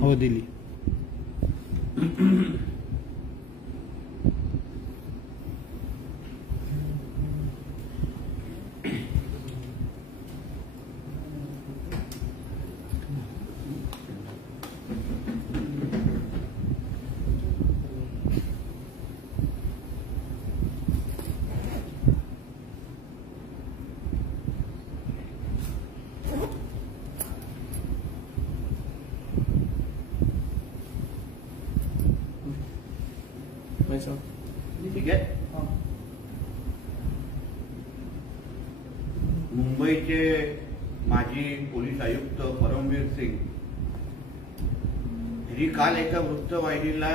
हो दिली. ठीक आहे. मुंबईचे माजी पोलीस आयुक्त परमवीर सिंग यांनी काल एका वृत्तवाहिनीला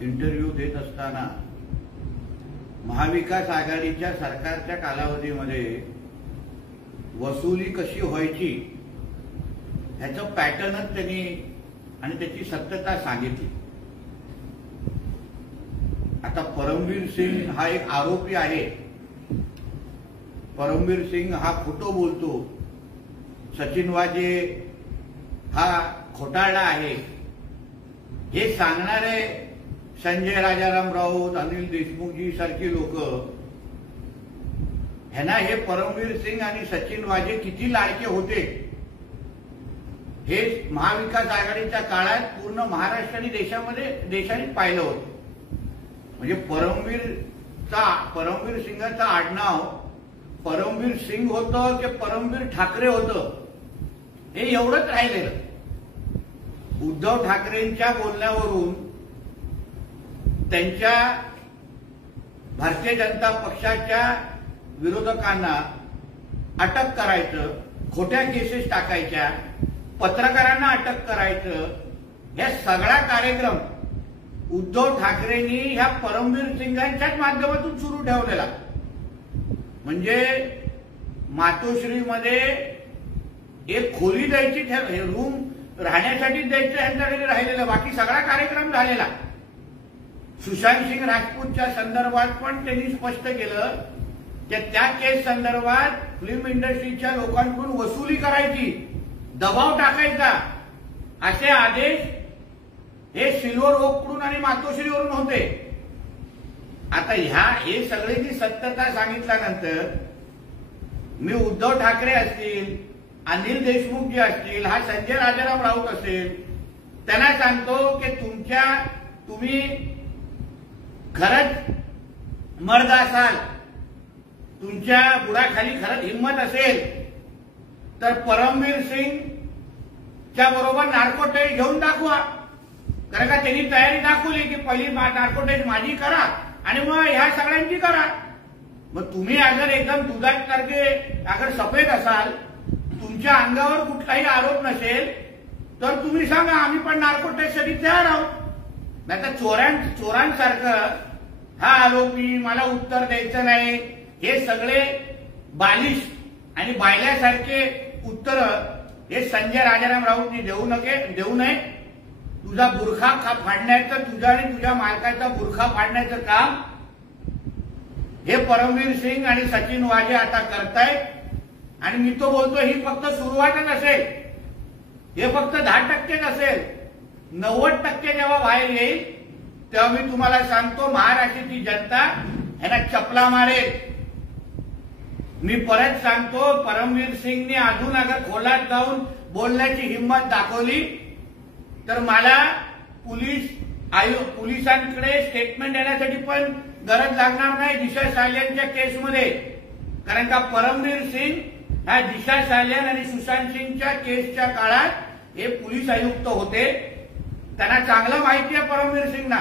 इंटरव्ह्यू देत असताना महाविकास आघाडीच्या सरकारच्या कालावधीमध्ये वसुली कशी व्हायची ह्याचं पॅटर्नच त्यांनी आणि त्याची सत्यता सांगितली. आता परमवीर सिंग हा एक आरोपी आहे. परमवीर सिंग हा खोटं बोलतो. सचिन वाजे हा घोटाळा आहे हे सांगणारे संजय राजाराम राऊत, अनिल देशमुखजी सारखी लोक ह्यांना हे परमवीर सिंग आणि सचिन वाजे किती लाडके होते हे महाविकास आघाडीच्या काळात पूर्ण महाराष्ट्र आणि देशाने पाहिलं होतं. म्हणजे परमवीर सिंगाचं आडनाव परमवीर सिंग होतं की परमवीर ठाकरे होतं हे एवढंच राहिलेलं. उद्धव ठाकरेंच्या बोलण्यावरून त्यांच्या भारतीय जनता पक्षाच्या विरोधकांना अटक करायचं, खोट्या केसेस टाकायच्या, पत्रकारांना अटक करायचं, हे सगळा कार्यक्रम उद्धव ठाकरेंनी ह्या परमवीर सिंगांच्याच माध्यमातून सुरू ठेवलेला. म्हणजे मातोश्रीमध्ये एक खोली द्यायची, रूम राहण्यासाठी द्यायचं ह्यांच्याकडे राहिलेलं, बाकी सगळा कार्यक्रम झालेला. सुशांत सिंग राजपूतच्या संदर्भात पण त्यांनी स्पष्ट केलं की त्या केस संदर्भात फिल्म इंडस्ट्रीच्या लोकांकडून वसुली करायची, दबाव टाकायचा, असे आदेश हे सिल्वर ओककडून आणि मातोश्रीवरून होते. आता हे सगळ्याची सत्यता सांगितल्यानंतर मी उद्धव ठाकरे असतील, अनिल देशमुख जे असतील, हा संजय राजाराम राऊत असेल, त्यांना सांगतो की तुम्ही खरंच मर्द असाल, तुमच्या बुडाखाली खरंच हिंमत असेल तर परमवीर सिंगच्या बरोबर नार्को टेस्ट घेऊन दाखवा. कारण का त्यांनी तयारी दाखवली की पहिली नार्को टेस्ट माझी करा आणि मग ह्या सगळ्यांची करा. मग तुम्ही अगर एकदम दुधासारखे अगर सफेद असाल, तुमच्या अंगावर कुठलाही आरोप नसेल तर तुम्ही सांगा आम्ही पण नार्को टेस्टसाठी तयार आहोत. नाही तर चोरांसारखं हा आरोपी, मला उत्तर द्यायचं नाही, हे सगळे बालिश आणि बायल्यासारखे उत्तर हे संजय राजाराम राऊतनी देऊ नये. तुझा बुरखा फाडण्याचं, तुझा आणि तुझ्या मालकाचा बुरखा फाडण्याचं काम हे परमवीर सिंग आणि सचिन वाजे आता करतायत. आणि मी तो बोलतो ही फक्त सुरुवातच असेल, हे फक्त 10% असेल. 90% जेव्हा बाहेर येईल तेव्हा मी तुम्हाला सांगतो महाराष्ट्राची जनता ह्यांना चपला मारेल. मी परत सांगतो परमवीर सिंगने अजून अगर खोलात जाऊन बोलण्याची हिंमत दाखवली तर मला पोलिसांकडे स्टेटमेंट देण्यासाठी पण गरज लागणार नाही दिशा सालियनच्या केसमध्ये. कारण का परमवीर सिंग ह्या दिशा सालियन आणि सुशांत सिंगच्या केसच्या काळात हे पोलीस आयुक्त होते. त्यांना चांगलं माहिती आहे परमवीर सिंगना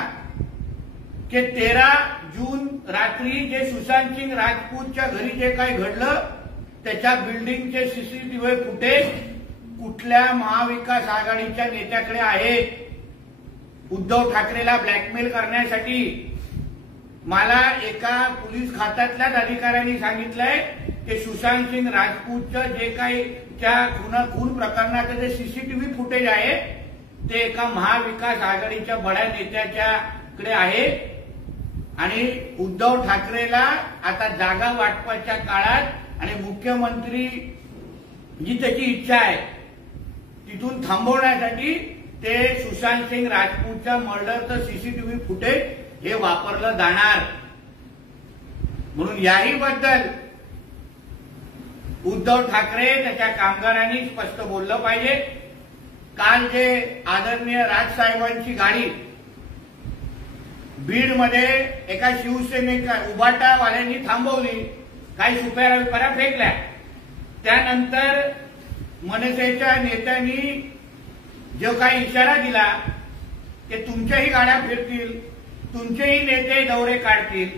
की 13 जून रात्री जे सुशांत सिंग राजपूतच्या घरी जे काही घडलं त्याच्या बिल्डिंगचे सीसीटीव्ही फुटेज कुठल्या महाविकास आघाडीच्या नेत्याकडे आहेत. उद्धव ठाकरेला ब्लॅकमेल करण्यासाठी मला एका पोलीस खात्यातल्याच अधिकाऱ्यांनी सांगितलंय की सुशांत सिंग राजपूतचं जे काही त्या खून प्रकरणाचं जे सीसीटीव्ही फुटेज आहे ते एका महाविकास आघाडीच्या बड्या नेत्याच्याकडे आहे आणि उद्धव ठाकरेला आता जागा वाटपाच्या काळात आणि मुख्यमंत्री जी त्याची इच्छा आहे तिथून थांबवण्यासाठी ते सुशांत सिंग राजपूतच्या मर्डरचं सीसीटीव्ही फुटेज हे वापरलं जाणार. म्हणून याही बद्दल उद्धव ठाकरे त्याच्या कामगारांनी स्पष्ट बोललं पाहिजे. काल जे आदरणीय राजसाहेबांची गाडी बीडमध्ये एका शिवसेनेच्या उभाटावाल्यांनी थांबवली, काही सुपाऱ्या फेकल्या, त्यानंतर मनसेच्या नेत्यांनी जो काही इशारा दिला की तुमच्याही गाड्या फिरतील, तुमचेही नेते दौरे काढतील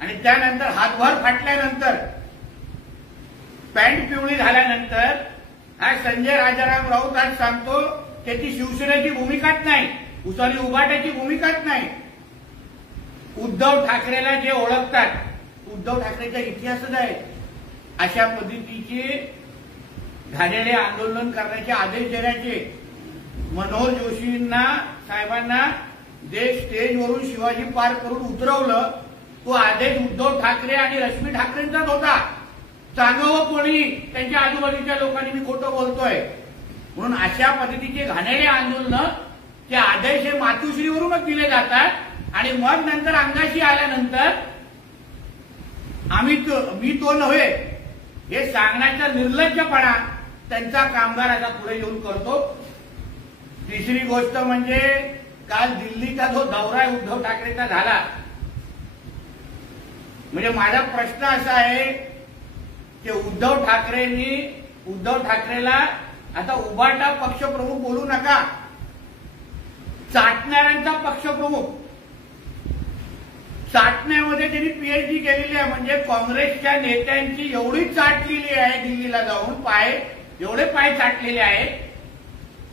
आणि त्यानंतर हातभार फाटल्यानंतर पॅन्ट पिवळी झाल्यानंतर आज संजय राजाराम राऊत आज सांगतो की ती शिवसेनेची भूमिकाच नाही, उसाली उभाटाची भूमिकाच नाही. उद्धव ठाकरेला जे ओळखतात, उद्धव ठाकरेचा इतिहासच आहे अशा पद्धतीचे झालेले आंदोलन करण्याचे आदेश देण्याचे. मनोहर जोशींना साहेबांना जे स्टेजवरून शिवाजी पार्क करून उतरवलं तो आदेश उद्धव ठाकरे आणि रश्मी ठाकरेंचाच होता. सांगावं कोणी त्यांच्या आजूबाजूच्या लोकांनी मी खोटं बोलतोय म्हणून. अशा पद्धतीचे घाणेरे आंदोलन ते आदेश हे मातुश्रीवरूनच दिले जातात आणि मग नंतर अंगाशी आल्यानंतर मी तो नव्हे हे सांगण्याचा निर्लज्जपणा त्यांचा कामगार आता पुढे येऊन करतो. तिसरी गोष्ट म्हणजे काल दिल्लीचा जो दौरा उद्धव ठाकरेचा झाला, म्हणजे माझा प्रश्न असा आहे की उद्धव ठाकरेला आता उभाटा पक्षप्रमुख बोलू नका, चाटणाऱ्यांचा पक्षप्रमुख. चाटण्यामध्ये त्यांनी पीएचडी केलेली आहे, म्हणजे काँग्रेसच्या नेत्यांची एवढी चाटलेली आहे दिल्लीला जाऊन, एवढे पाय चाटलेले आहे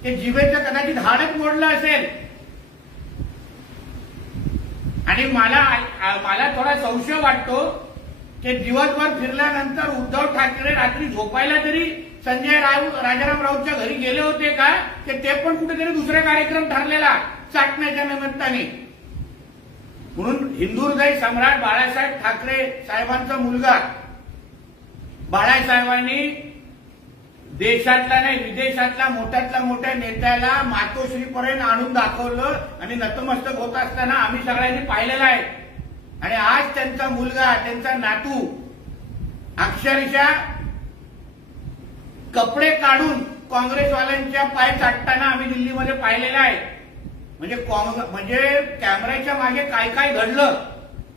की जिभेचं कदाचित हाडच मोडलं असेल. आणि मला थोडा संशय वाटतो की दिवसभर फिरल्यानंतर उद्धव ठाकरे रात्री झोपायला तरी संजय राजाराम राऊतच्या घरी गेले होते का, की ते पण कुठेतरी दुसरा कार्यक्रम ठरलेला चाटण्याच्या निमित्ताने. म्हणून हिंदुहृदय सम्राट बाळासाहेब ठाकरे साहेबांचा मुलगा बाळासाहेबांनी देशातला नाही विदेशातला मोठ्यातल्या मोठ्या नेत्याला मातोश्रीपर्यंत आणून दाखवलं आणि नतमस्तक होत असताना आम्ही सगळ्यांनी पाहिलेलं आहे. आणि आज त्यांचा मुलगा, त्यांचा नातू अक्षरशः कपडे काढून काँग्रेसवाल्यांच्या पाय चाटताना आम्ही दिल्लीमध्ये पाहिलेलं आहे. म्हणजे कॅमेऱ्याच्या मागे काय काय घडलं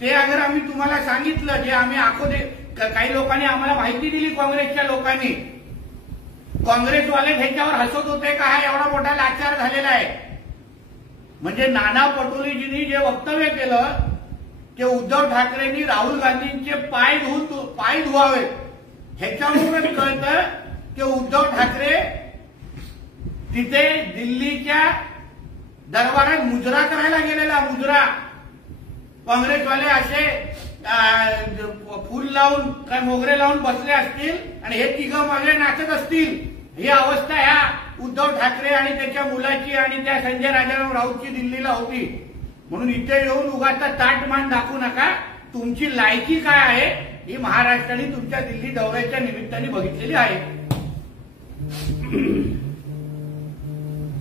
ते अगर आम्ही तुम्हाला सांगितलं, जे आम्ही काही लोकांनी आम्हाला माहिती दिली, काँग्रेसच्या लोकांनी, काँग्रेसवाले ह्याच्यावर हसत होते का हा एवढा मोठा लाचार झालेला आहे. म्हणजे नाना पटोलेजींनी जे वक्तव्य केलं की उद्धव ठाकरेंनी राहुल गांधींचे पाय धुवावे, ह्याच्यावरूनच कळतं की उद्धव ठाकरे तिथे दिल्लीच्या दरबारात मुजरा करायला गेलेला. मुजरा काँग्रेसवाले असे फूल लावून काय मोगरे लावून बसले असतील आणि हे तिघं मागे नाचत असतील. ही अवस्था ह्या उद्धव ठाकरे आणि त्याच्या मुलाची आणि त्या संजय राजाराम राऊतची दिल्लीला होती. म्हणून इथे येऊन उगाच ताटमान दाखवू नका. तुमची लायकी काय आहे ही महाराष्ट्राने तुमच्या दिल्ली दौऱ्याच्या निमित्ताने बघितलेली आहे.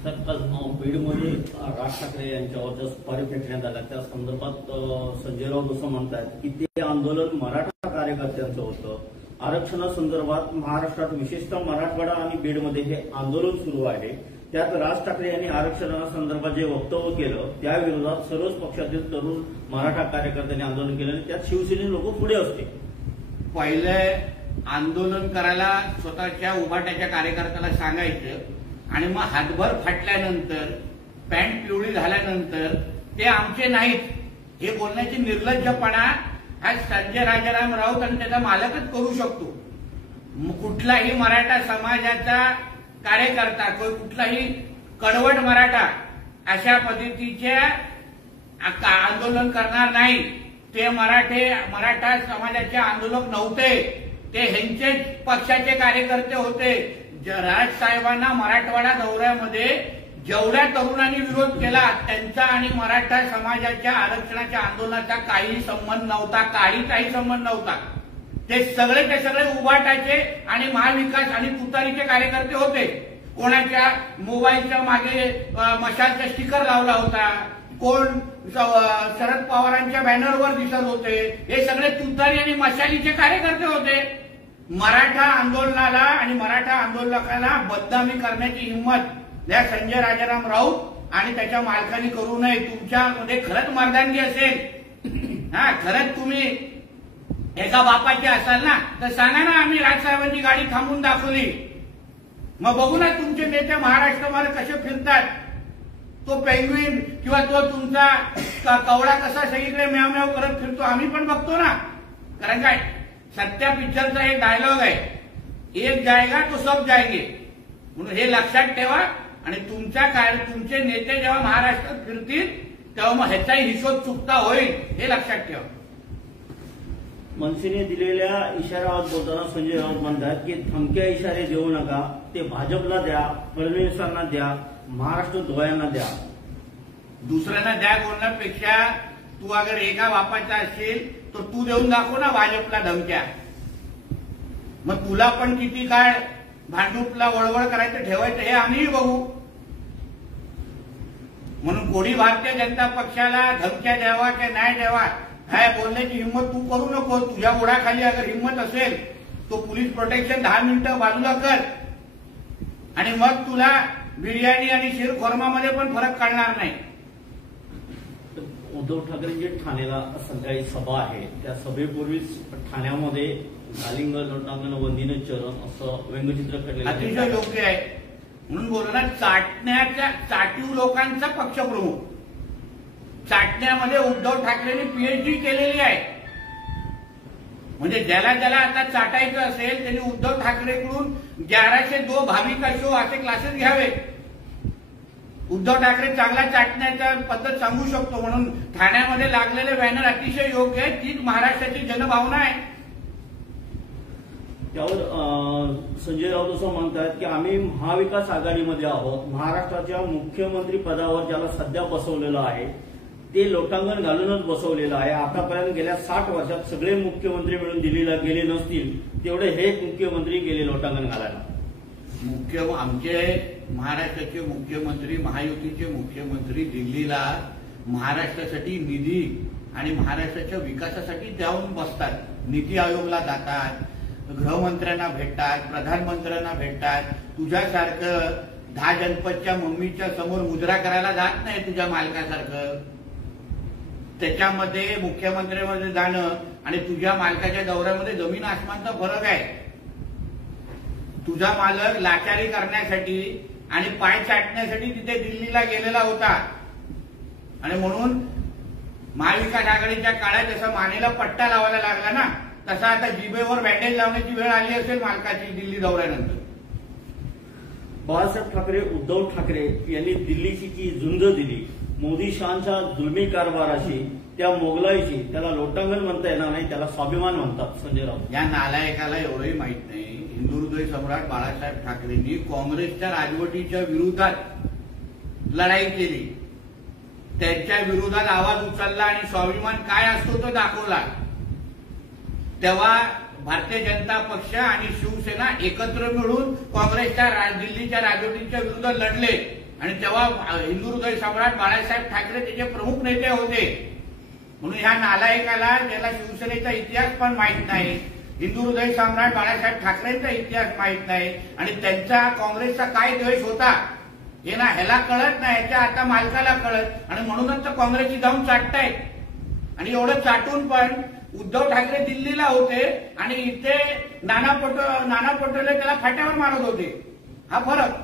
सर, काल बीडमध्ये राज ठाकरे यांच्यावर ज्या सुपारी फेकण्यात आल्या त्या संदर्भात संजय राऊत असं म्हणतात की ते आंदोलन मराठा कार्यकर्त्यांचं होतं. आरक्षणासंदर्भात महाराष्ट्रात विशेषतः मराठवाडा आणि बीडमध्ये हे आंदोलन सुरू आहे. त्यात राज ठाकरे यांनी आरक्षणासंदर्भात जे वक्तव्य केलं त्या विरोधात सर्वच पक्षातील तरुण मराठा कार्यकर्त्यांनी आंदोलन केलं आणि त्यात शिवसेने लोक पुढे असते. पहिले आंदोलन करायला स्वतःच्या उभाट्याच्या कार्यकर्त्याला सांगायचं आणि मग हातभर फाटल्यानंतर पॅन्ट पिवळी झाल्यानंतर ते आमचे नाहीत हे बोलण्याची निर्लज्जपणा हा संजय राजाराम राऊत आणि त्याचा मालकच करू शकतो. कुठलाही मराठा समाजाचा कार्यकर्ता, कुठलाही कडवट मराठा अशा पद्धतीचे आंदोलन करणार नाही. ते मराठा समाजाचे आंदोलक नव्हते, ते ह्यांचेच पक्षाचे कार्यकर्ते होते. राज साहेबांना मराठवाडा दौऱ्यामध्ये जेवढ्या तरुणांनी विरोध केला त्यांचा आणि मराठा समाजाच्या आरक्षणाच्या आंदोलनाचा काही संबंध नव्हता, काही संबंध नव्हता. ते सगळे उभाटाचे आणि महाविकास आणि तुतारीचे कार्यकर्ते होते. कोणाच्या मोबाईलच्या मागे मशालचा स्टिकर लावला होता, कोण शरद पवारांच्या बॅनरवर दिसत होते. हे सगळे तुतारी आणि मशालीचे कार्यकर्ते होते. मराठा आंदोलनाला आणि मराठा आंदोलकांना बदनामी करण्याची हिंमत या संजय राजाराम राऊत आणि त्याच्या मालकांनी करू नये. तुमच्यामध्ये खरंच मर्दानगी असेल, खरंच तुम्ही एका बापाचे असाल ना, तर सांगा ना, आम्ही राजसाहेबांची गाडी थांबून दाखवली. मग बघू ना तुमचे नेते महाराष्ट्रामध्ये कसे फिरतात. तो पेंग्विन किंवा तो तुमचा कवळा कसा सगळीकडे म्याव म्याव करत फिरतो आम्ही पण बघतो ना. कारण काय, सत्या पिक्चरचा एक डायलॉग आहे, एक जाएगा तो सब जाएंगे. म्हणून हे लक्षात ठेवा. आणि तुमचे नेते जेव्हा महाराष्ट्रात फिरतील तेव्हा मग ह्याचाही हिशोब चुकता होईल, हे लक्षात ठेवा. मनसेने दिलेल्या इशाऱ्यावर बोलताना संजय राऊत म्हणतात की धमक्या इशारे देऊ नका, ते भाजपला द्या, फडणवीसांना द्या, महाराष्ट्र धुळ्यांना द्या. दुसऱ्यांना द्या बोलण्यापेक्षा तू अगर एका बापाचा असेल तर तू देऊन दाखव ना भाजपला धमक्या. मग तुला पण किती काळ भांडूपला वळवळ करायचं ठेवायचं हे आम्हीही बघू. म्हणून कोणी भारतीय जनता पक्षाला धमक्या द्यावा की नाही द्यावा काय बोलण्याची हिंमत तू करू नको. तुझ्या ओढाखाली अगर हिंमत असेल तो पोलीस प्रोटेक्शन 10 मिनिटं बाजूला कर आणि मग तुला बिर्याणी आणि शिरखोरमामध्ये पण फरक कळणार नाही. उद्धव ठाकरेंची ठाण्याला सकाळी सभा आहे, त्या सभेपूर्वीच ठाण्यामध्ये गालिंग लोटांगण वंदीनं चरण असं व्यंगचित्र काढलेलं अतिशय योग्य आहे. म्हणून बोलू ना, चाटीव लोकांचा पक्षप्रमुख. चाटण्यामध्ये उद्धव ठाकरेंनी पीएचडी केलेली आहे. म्हणजे ज्याला आता चाटायचं असेल त्यांनी उद्धव ठाकरेकडून 1102 भाविका शो असे क्लासेस घ्यावे. उद्धव ठाकरे चांगला चाटण्याचा पद्धत सांगू शकतो. म्हणून ठाण्यामध्ये लागलेले बॅनर अतिशय योग्य आहे. तीच महाराष्ट्राची जनभावना आहे. त्यावर संजय राऊत असं म्हणतात की आम्ही महाविकास आघाडीमध्ये आहोत. महाराष्ट्राच्या मुख्यमंत्री पदावर ज्याला सध्या बसवलेलं आहे ते लोटांगण घालूनच बसवलेलं आहे. आतापर्यंत गेल्या 60 वर्षात सगळे मुख्यमंत्री मिळून दिल्लीला गेले नसतील तेवढे हे मुख्यमंत्री गेले लोटांगण घालायला. आमचे महाराष्ट्राचे मुख्यमंत्री, महायुतीचे मुख्यमंत्री दिल्लीला महाराष्ट्रासाठी निधी आणि महाराष्ट्राच्या विकासासाठी जाऊन बसतात. नीती आयोगला जातात, गृहमंत्र्यांना भेटतात, प्रधानमंत्र्यांना भेटतात. तुझ्यासारखं 10 जनपदच्या मम्मीच्या समोर मुजरा करायला जात नाही तुझ्या मालकासारखं. त्याच्यामध्ये मुख्यमंत्र्यांमध्ये जाणं आणि तुझ्या मालकाच्या दौऱ्यामध्ये जमीन आसमानचा फरक आहे. तुझा मालक लाचारी करण्यासाठी आणि पाय चाटण्यासाठी तिथे दिल्लीला गेलेला होता. आणि म्हणून महाविकास आघाडीच्या काळात जसा मानेला पट्टा लावायला लागला ना, तसा आता जिभेवर बँडेज लावण्याची वेळ आली असेल मालकाची दिल्ली दौऱ्यानंतर. बाळासाहेब ठाकरे, उद्धव ठाकरे यांनी दिल्लीची जी झुंज दिली मोदी शहांच्या जुलमी कारभाराशी, त्या मोगलाईशी, त्याला लोटांगण म्हणता येणार नाही, त्याला स्वाभिमान म्हणतात संजय राऊत. या नालायकाला एवढंही माहित नाही, हिंदुहृदय सम्राट बाळासाहेब ठाकरेंनी काँग्रेसच्या राजवटीच्या विरोधात लढाई केली. त्यांच्या विरोधात आवाज उचलला आणि स्वाभिमान काय असतो तो दाखवला. तेव्हा भारतीय जनता पक्ष आणि शिवसेना एकत्र मिळून काँग्रेसच्या दिल्लीच्या राजवटीच्या विरोधात लढले. आणि तेव्हा हिंदुहृदय सम्राट बाळासाहेब ठाकरे त्याचे प्रमुख नेते होते. म्हणून ह्या नालायकाला, ज्याला शिवसेनेचा इतिहास पण माहीत नाही, हिंदुहृदय सम्राट बाळासाहेब ठाकरेंचा इतिहास माहीत नाही आणि त्यांचा काँग्रेसचा काय द्वेष होता हे ना ह्याला कळत नाही, ह्याच्या आता मालकाला कळत. आणि म्हणूनच तर काँग्रेसची जाऊन चाटतायत. आणि एवढं चाटून पण उद्धव ठाकरे दिल्लीला होते आणि इथे नाना पटोले त्याला फाट्यावर मारत होते. हा फरक.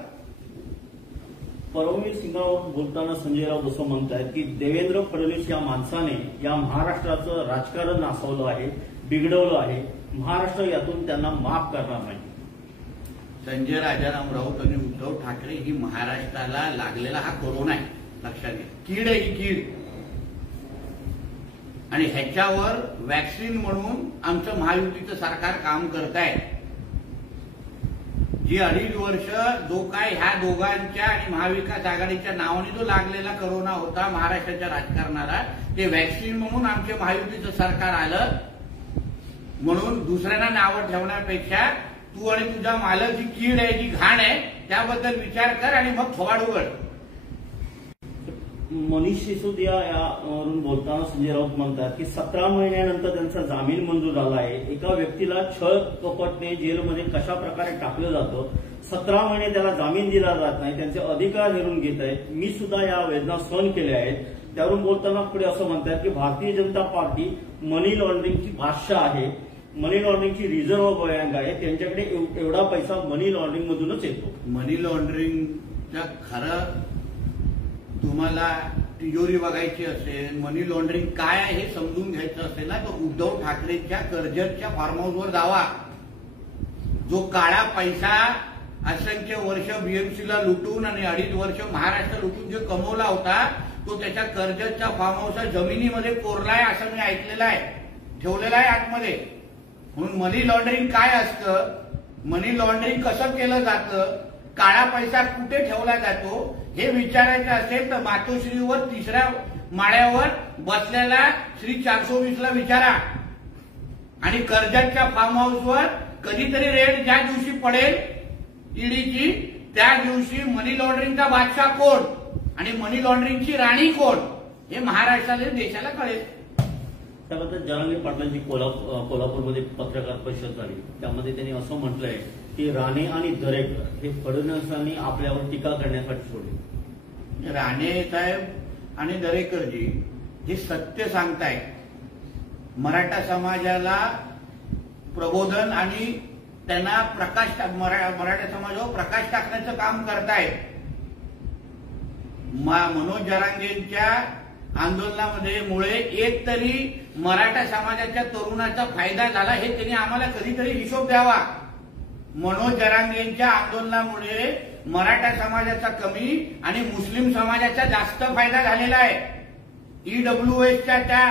परभणी सिंगावर बोलताना संजय राऊत असं म्हणतात की देवेंद्र फडणवीस या माणसाने या महाराष्ट्राचं राजकारण नासवलं आहे, बिघडवलं आहे. महाराष्ट्र यातून त्यांना माफ करणार नाही. संजय राजाराम राऊत आणि उद्धव ठाकरे ही महाराष्ट्राला लागलेला हा कोरोना आहे, लक्षात घ्या. कीड आहे ही कीड. आणि ह्याच्यावर वॅक्सिन म्हणून आमचं महायुतीचं सरकार काम करत आहे. जी 2.5 वर्ष जो काय ह्या दोघांच्या आणि महाविकास आघाडीच्या नावाने जो लागलेला करोना होता महाराष्ट्राच्या राजकारणाला, ते व्हॅक्सिन म्हणून आमच्या महायुतीचं सरकार आलं म्हणून दुसऱ्यांना नावं ठेवण्यापेक्षा तू आणि तुझ्या मालक जी कीड आहे, जी घाण आहे, त्याबद्दल विचार कर आणि मग थोबाड उघड. मनीष सिसोदिया यावरून बोलताना संजय राऊत म्हणतात की 17 महिन्यानंतर त्यांचा जामीन मंजूर झाला आहे. एका व्यक्तीला छळ कपटने जेलमध्ये कशा प्रकारे टाकलं जातं, 17 महिने त्याला जामीन दिला जात नाही, त्यांचे अधिकार हेरून घेत आहेत. मी सुद्धा या वेदना सहन केल्या आहेत. त्यावरून बोलताना पुढे असं म्हणतात की भारतीय जनता पार्टी मनी लॉन्ड्रिंगची बादशाह आहे, मनी लॉन्ड्रिंगची रिझर्व्ह बँक आहे, त्यांच्याकडे एवढा पैसा मनी लॉन्ड्रिंग मधूनच येतो. मनी लॉन्ड्रिंगच्या खरं तुम्हाला तिजोरी बघायची असेल, मनी लॉन्ड्रिंग काय आहे हे समजून घ्यायचं असेल ना, तर उद्धव ठाकरेच्या कर्जतच्या फार्म हाऊसवर जावा. जो काळा पैसा असंख्य वर्ष बीएमसीला लुटून आणि 2.5 वर्ष महाराष्ट्र लुटून जो कमवला होता, तो त्याच्या कर्जतच्या फार्म हाऊसच्या जमिनीमध्ये कोरलाय असं मी ऐकलेलं आहे, ठेवलेला आहे आतमध्ये. म्हणून मनी लॉन्ड्रिंग काय असतं, मनी लॉन्ड्रिंग कसं केलं जातं, काळा पैसा कुठे ठेवला जातो हे विचारायचं असेल तर मातोश्रीवर 3ऱ्या माळ्यावर बसलेला श्री 420ला विचारा. आणि कर्जतच्या फार्म हाऊसवर कधीतरी रेड ज्या दिवशी पडेल ईडीची, त्या दिवशी मनी लॉन्ड्रिंगचा बादशाह कोण आणि मनी लॉन्ड्रिंगची राणी कोण हे महाराष्ट्राला देशाला कळेल. त्याबद्दल जरांगे पाटलांची कोल्हापूरमध्ये पत्रकार परिषद झाली, त्यामध्ये त्यांनी असं म्हटलंय की राणे आणि दरेकर हे फडणवीसांनी आपल्यावर टीका करण्यासाठी सोडले. राणे साहेब आणि दरेकरजी जे सत्य सांगतायत, मराठा समाजाला प्रबोधन आणि त्यांना मराठा समाजावर प्रकाश टाकण्याचं काम करतायत. मनोज जरांगेंच्या आंदोलनामध्ये मुळे एक तरी मराठा समाजाच्या तरुणाचा फायदा झाला हे त्यांनी आम्हाला कधीतरी हिशोब द्यावा. मनोज जरांगेंच्या आंदोलनामुळे मराठा समाजाचा कमी आणि मुस्लिम समाजाचा जास्त फायदा झालेला आहे. ईडब्ल्यूएसच्या त्या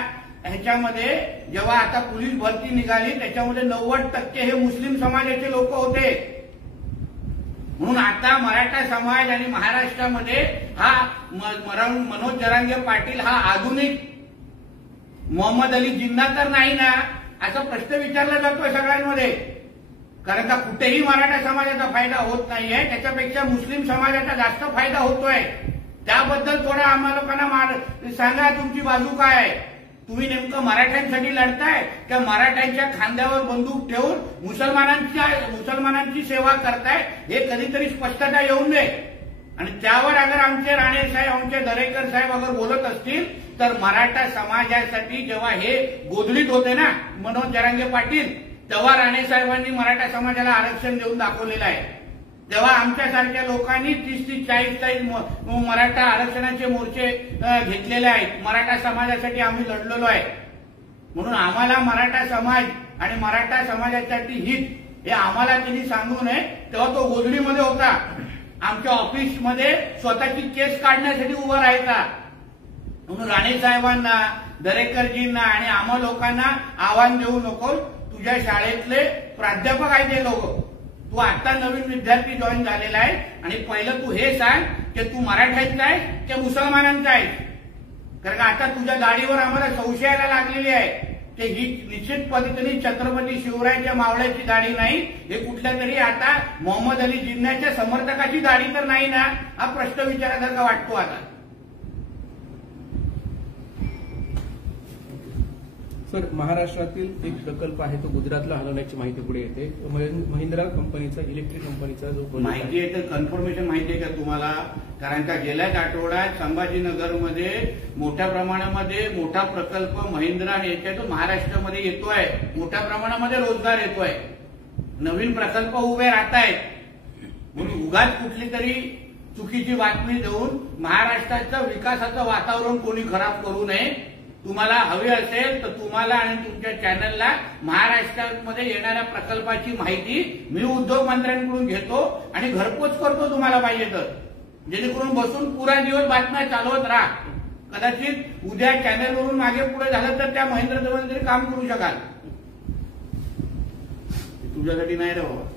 ह्याच्यामध्ये जेव्हा आता पोलीस भरती निघाली त्याच्यामध्ये 90% हे मुस्लिम समाजाचे लोक होते. म्हणून आता मराठा समाज आणि महाराष्ट्रामध्ये हा मनोज जरांगे पाटील हा आधुनिक मोहम्मद अली जिन्ना तर नाही ना असा प्रश्न विचारला जातोय सगळ्यांमध्ये. कारण का कुठेही मराठा समाजाचा फायदा होत नाहीये, त्याच्यापेक्षा मुस्लिम समाजाचा जास्त फायदा होतोय. त्याबद्दल थोडं आम्हा लोकांना सांगा तुमची बाजू काय आहे. तुम्ही नेमकं मराठ्यांसाठी लढताय का मराठ्यांच्या खांद्यावर बंदूक ठेवून मुसलमानांची सेवा करताय हे कधीतरी स्पष्टता येऊन दे. आणि त्यावर अगर आमचे राणे साहेब आमचे दरेकर साहेब अगर बोलत असतील तर मराठा समाजासाठी जेव्हा हे गोधडीत होते ना मनोज जरांगे पाटील, तेव्हा राणे साहेबांनी मराठा समाजाला आरक्षण देऊन दाखवलेलं आहे. तेव्हा आमच्यासारख्या लोकांनी 30-40 मराठा आरक्षणाचे मोर्चे घेतलेले आहेत. मराठा समाजासाठी आम्ही लढलेलो आहे. म्हणून आम्हाला मराठा समाज आणि मराठा समाजासाठी हित हे आम्हाला त्यांनी सांगू नये. तेव्हा तो गोधडीमध्ये होता, आमच्या ऑफिसमध्ये स्वतःची केस काढण्यासाठी उभा राहायचा. म्हणून राणे साहेबांना, दरेकरजींना आणि आम्हा लोकांना आव्हान देऊ नको. तुझ्या शाळेतले प्राध्यापक आहेत ते लोक, तू आता नवीन विद्यार्थी जॉईन झालेला आहे आणि पहिलं तू हे सांग की तू मराठ्याचा आहेस की मुसलमानांचा आहेस. कारण का आता तुझ्या गाडीवर आम्हाला संशयाला लागलेली आहे की ही निश्चित पद्धतीने छत्रपती शिवरायांच्या मावळ्याची दाढी नाही, हे कुठल्या तरी आता मोहम्मद अली जिन्नाच्या समर्थकाची दाढी तर नाही ना, हा प्रश्न विचारासारखा वाटतो. आता सर, महाराष्ट्रातील एक प्रकल्प आहे तो गुजरातला हलवण्याची माहिती पुढे येते. महिंद्रा कंपनीचा, इलेक्ट्रिक कंपनीचा जो माहिती आहे तर कन्फर्मेशन माहिती आहे का तुम्हाला? कारण का गेल्याच आठवड्यात संभाजीनगरमध्ये मोठ्या प्रमाणामध्ये मोठा प्रकल्प महिंद्रा आणि याच्यातून महाराष्ट्रामध्ये येतोय. मोठ्या प्रमाणामध्ये रोजगार येतोय, नवीन प्रकल्प उभे राहत आहेत. म्हणून उगाच कुठली तरी चुकीची बातमी देऊन महाराष्ट्राचं विकासाचं वातावरण कोणी खराब करू नये. तुम्हाला हवी असेल तर तुम्हाला आणि तुमच्या चॅनलला महाराष्ट्रामध्ये येणाऱ्या प्रकल्पाची माहिती मी उद्योगमंत्र्यांकडून घेतो आणि घरपोच करतो तुम्हाला पाहिजे तर, जेणेकरून बसून पुरा दिवस बातम्या चालवत राहा. कदाचित उद्या चॅनलवरून मागे पुढे झालं तर त्या महेंद्र तरी काम करू शकाल. तुझ्यासाठी नाही रे बाबा.